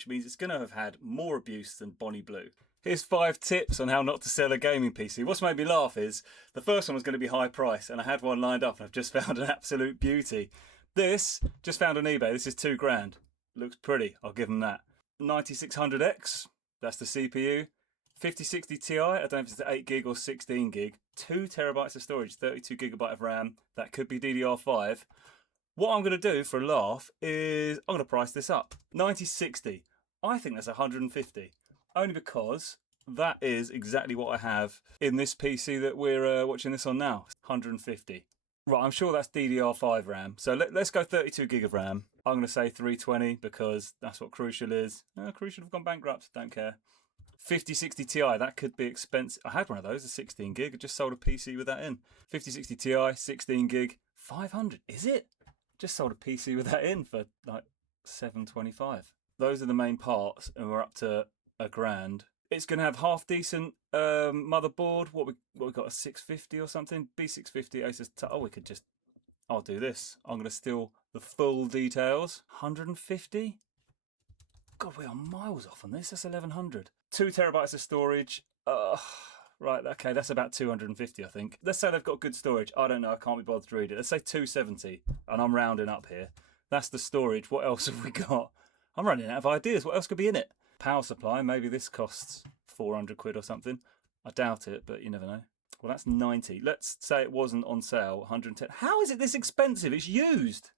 which means it's going to have had more abuse than Bonnie Blue. Here's 5 tips on how not to sell a gaming PC. What's made me laugh is the first one was going to be high price, and I had one lined up and I've just found an absolute beauty. This, just found on eBay, this is £2,000. Looks pretty, I'll give them that. 9600X, that's the CPU. 5060 Ti, I don't know if it's 8 gig or 16 gig. 2 terabytes of storage, 32 gigabyte of RAM. That could be DDR5. What I'm going to do for a laugh is I'm going to price this up. 9060, I think that's 150. Only because that is exactly what I have in this PC that we're watching this on now. 150. Right, I'm sure that's DDR5 RAM. So let's go 32 gig of RAM. I'm going to say 320 because that's what Crucial is. Crucial have gone bankrupt, don't care. 5060 Ti, that could be expensive. I had one of those, a 16 gig. I just sold a PC with that in. 5060 Ti, 16 gig, 500. Is it? Just sold a PC with that in for like 725. Those are the main parts, and we're up to £1,000. It's going to have half decent motherboard. What we got, a 650 or something? B650 Asus. Oh, we could just. I'll do this. I'm going to steal the full details. 150. God, we are miles off on this. That's 1100. 2 terabytes of storage. Right, okay, that's about 250, I think. Let's say they've got good storage. I don't know, I can't be bothered to read it. Let's say 270, and I'm rounding up here. That's the storage. What else have we got? I'm running out of ideas. What else could be in it? Power supply, maybe this costs 400 quid or something. I doubt it, but you never know. Well, that's 90. Let's say it wasn't on sale, 110. How is it this expensive? It's used.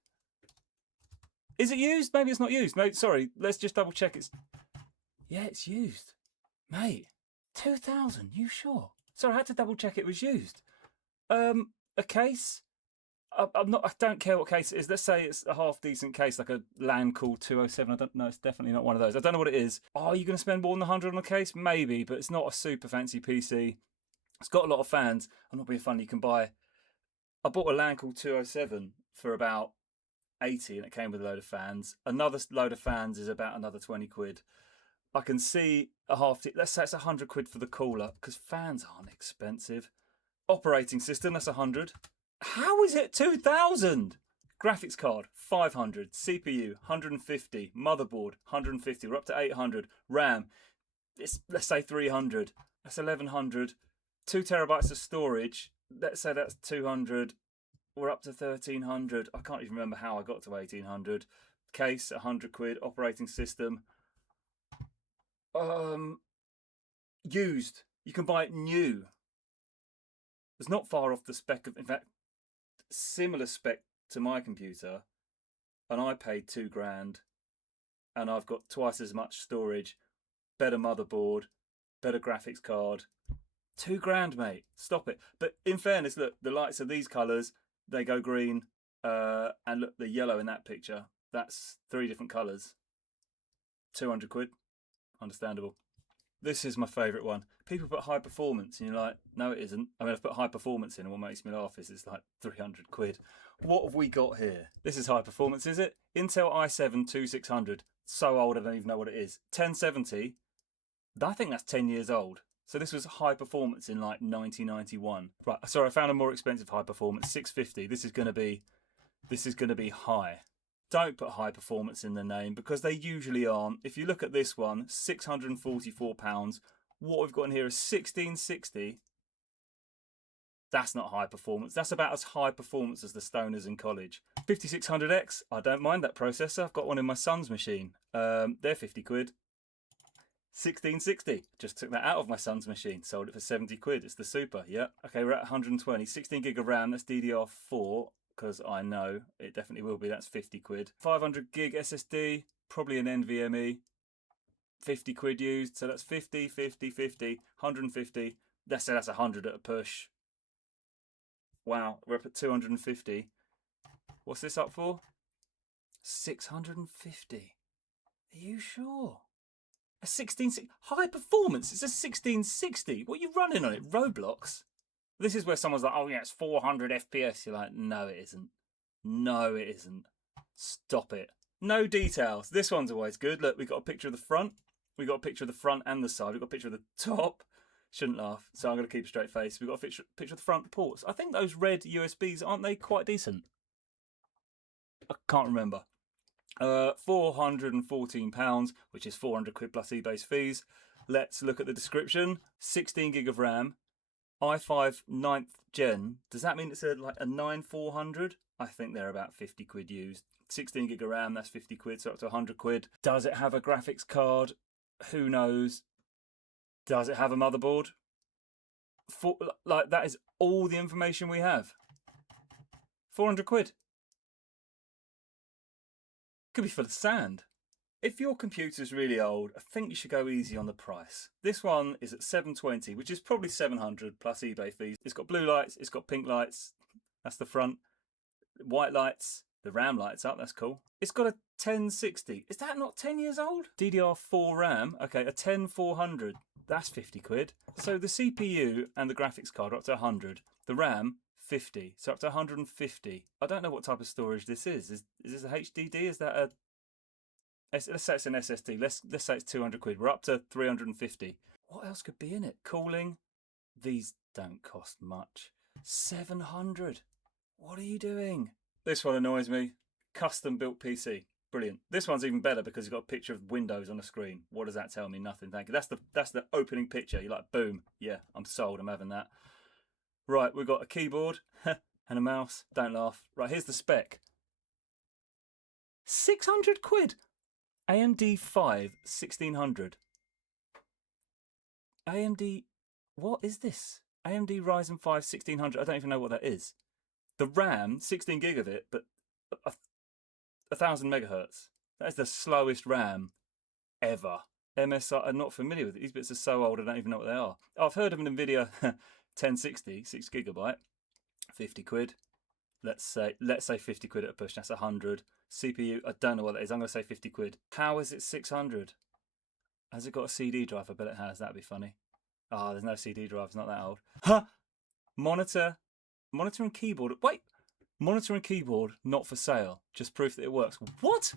Is it used? Maybe it's not used. Maybe, sorry, let's just double check. Yeah, it's used. Mate, 2,000, you sure? Sorry, I had to double check it was used. A case? I don't care what case it is. Let's say it's a half decent case, like a Land Cool 207. I don't know. It's definitely not one of those. I don't know what it is. Oh, are you going to spend more than 100 on a case? Maybe, but it's not a super fancy PC. It's got a lot of fans. I'm not being funny. You can buy. I bought a Land Cool 207 for about 80, and it came with a load of fans. Another load of fans is about another 20 quid. I can see a half. Let's say it's 100 quid for the cooler because fans aren't expensive. Operating system, that's 100. How is it 2,000? Graphics card, 500. CPU, 150. Motherboard, 150. We're up to 800. RAM, let's say 300. That's 1,100. 2 terabytes of storage. Let's say that's 200. We're up to 1,300. I can't even remember how I got to 1,800. Case, 100 quid. Operating system. Used. You can buy it new. It's not far off the spec of, in fact, similar spec to my computer, and I paid £2,000, and I've got twice as much storage, better motherboard, better graphics card. £2,000, mate. Stop it. But in fairness, look, the lights are these colours. They go green, and look, the yellow in that picture. That's 3 different colours. 200 quid. Understandable. This is my favourite one. People put high performance and you're like, no it isn't. I mean, I've put high performance in and what makes me laugh is it's like 300 quid. What have we got here? This is high performance, is it? Intel i7-2600. So old I don't even know what it is. 1070. I think that's 10 years old. So this was high performance in like 1991. Right, sorry, I found a more expensive high performance. 650. This is going to be high. Don't put high performance in the name because they usually aren't. If you look at this one, £644. What we've got in here is 1660. That's not high performance. That's about as high performance as the Stoners in college. 5600X, I don't mind that processor. I've got one in my son's machine. They're 50 quid. 1660, just took that out of my son's machine. Sold it for 70 quid. It's the Super, yeah. Okay, we're at 120. 16 gig of RAM, that's DDR4. Because I know it definitely will be. That's 50 quid. 500 gig SSD, probably an NVMe. 50 quid used, so that's 50, 50, 50, 150. Let's say that's 100 at a push. Wow, we're up at 250. What's this up for? 650. Are you sure? A 1660 high performance. It's a 1660. What are you running on it? Roblox? This is where someone's like, oh yeah, it's 400 FPS. You're like, no it isn't. No it isn't. Stop it. No details. This one's always good. Look, we've got a picture of the front. We've got a picture of the front and the side. We've got a picture of the top. Shouldn't laugh, so I'm going to keep a straight face. We've got a picture of the front ports. I think those red USBs, aren't they quite decent? I can't remember. £414, which is 400 quid plus eBay's fees. Let's look at the description. 16 gig of RAM, i5 9th gen. Does that mean it's like a 9400? I think they're about 50 quid used. 16 gig of RAM, that's 50 quid, so up to 100 quid. Does it have a graphics card? Who knows? Does it have a motherboard? Like, that is all the information we have. 400 quid. Could be full of sand. If your computer's really old, I think you should go easy on the price. This one is at 720, which is probably 700 plus eBay fees. It's got blue lights, it's got pink lights, that's the front. White lights, the RAM lights up, that's cool. It's got a 1060. Is that not 10 years old? DDR4 RAM, okay, a 10400. That's 50 quid. So the CPU and the graphics card are up to 100. The RAM, 50. So up to 150. I don't know what type of storage this is. Is this a HDD? Is that a... Let's say it's an SSD. Let's say it's 200 quid. We're up to 350. What else could be in it? Cooling. These don't cost much. 700. What are you doing? This one annoys me. Custom built PC. Brilliant. This one's even better because it's got a picture of Windows on the screen. What does that tell me? Nothing. Thank you. That's the opening picture. You're like, boom. Yeah, I'm sold. I'm having that. Right, we've got a keyboard and a mouse. Don't laugh. Right, here's the spec. 600 quid. AMD 5 1600. AMD, what is this? AMD Ryzen 5 1600. I don't even know what that is. The RAM, 16 gig of it, but 1000 megahertz. That is the slowest RAM ever. MSI, I'm not familiar with it. These bits are so old I don't even know what they are. I've heard of an NVIDIA 1060, 6 gigabyte, 50 quid. Let's say 50 quid at a push. That's 100. CPU, I don't know what that is. I'm going to say 50 quid. How is it 600? Has it got a CD drive? I bet it has. That'd be funny. Ah, there's no CD drive. It's not that old. Huh? Monitor and keyboard. Wait. Monitor and keyboard not for sale. Just proof that it works. What?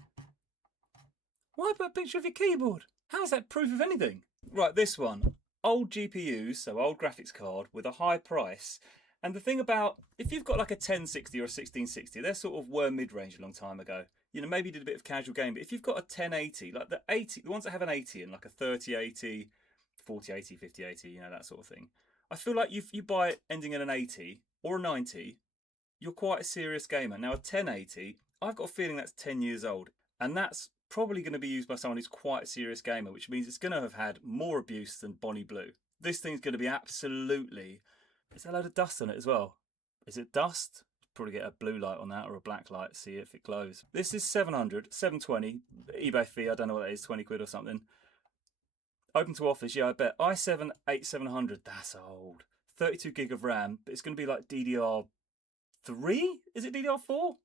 Why put a picture of your keyboard? How is that proof of anything? Right, this one. Old GPUs, so old graphics card with a high price. And the thing about, if you've got like a 1060 or a 1660, they sort of were mid-range a long time ago. You know, maybe you did a bit of casual game, but if you've got a 1080, like the ones that have an 80 and like a 3080, 4080, 5080, you know, that sort of thing. I feel like you buy it ending in an 80 or a 90, you're quite a serious gamer. Now a 1080, I've got a feeling that's 10 years old. And that's probably going to be used by someone who's quite a serious gamer, which means it's going to have had more abuse than Bonnie Blue. This thing's going to be absolutely... Is there a load of dust on it as well? Is it dust? Probably get a blue light on that or a black light, see if it glows. This is 700, 720, eBay fee, I don't know what that is, 20 quid or something. Open to offers, yeah, I bet. i7 8700, that's old. 32 gig of RAM, but it's going to be like DDR3? Is it DDR4?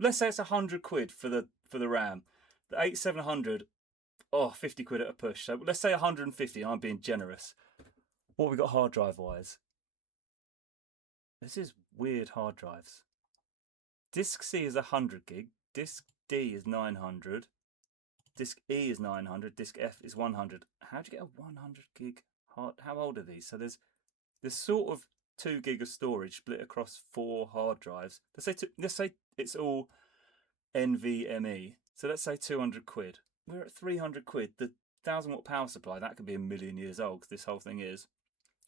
Let's say it's 100 quid for the RAM. The 8700, 50 quid at a push. So let's say 150, I'm being generous. What have we got hard drive wise? This is weird hard drives. Disk C is 100 gig. Disk D is 900. Disk E is 900. Disk F is 100. How do you get a 100 gig hard? How old are these? So there's sort of 2 gig of storage split across 4 hard drives. Let's say it's all NVMe. So let's say 200 quid. We're at 300 quid. The 1000 watt power supply, that could be a million years old because this whole thing is.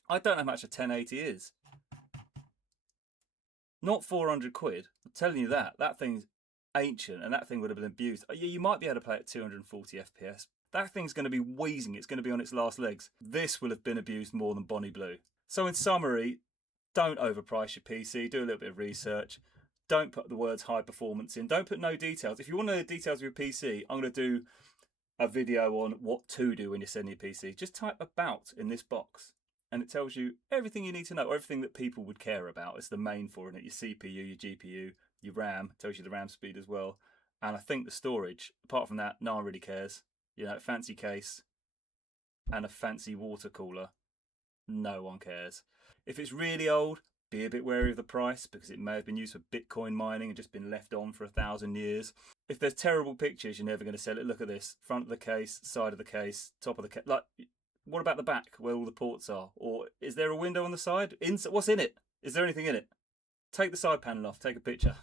I don't know how much a 1080 is. Not 400 quid. I'm telling you that. That thing's ancient and that thing would have been abused. Yeah, you might be able to play at 240 FPS. That thing's going to be wheezing. It's going to be on its last legs. This will have been abused more than Bonnie Blue. So in summary, don't overprice your PC. Do a little bit of research. Don't put the words high performance in. Don't put no details. If you want to know the details of your PC, I'm going to do a video on what to do when you're setting your PC. Just type about in this box and it tells you everything you need to know, or everything that people would care about. It's the main for it. Your CPU, your GPU, your RAM, tells you the RAM speed as well. And I think the storage, apart from that, no one really cares. You know, fancy case and a fancy water cooler, no one cares. If it's really old, be a bit wary of the price because it may have been used for Bitcoin mining and just been left on for 1,000 years. If there's terrible pictures, you're never going to sell it. Look at this. Front of the case, side of the case, top of the case. Like, what about the back where all the ports are? Or is there a window on the side? What's in it? Is there anything in it? Take the side panel off. Take a picture.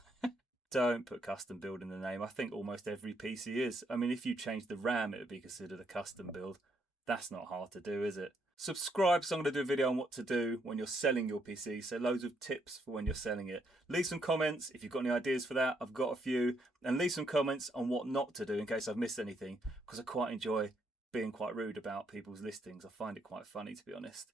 Don't put custom build in the name. I think almost every PC is. I mean, if you change the RAM, it would be considered a custom build. That's not hard to do, is it? Subscribe, so I'm going to do a video on what to do when you're selling your PC. So loads of tips for when you're selling it. Leave some comments if you've got any ideas for that. I've got a few. And leave some comments on what not to do in case I've missed anything, because I quite enjoy being quite rude about people's listings. I find it quite funny, to be honest.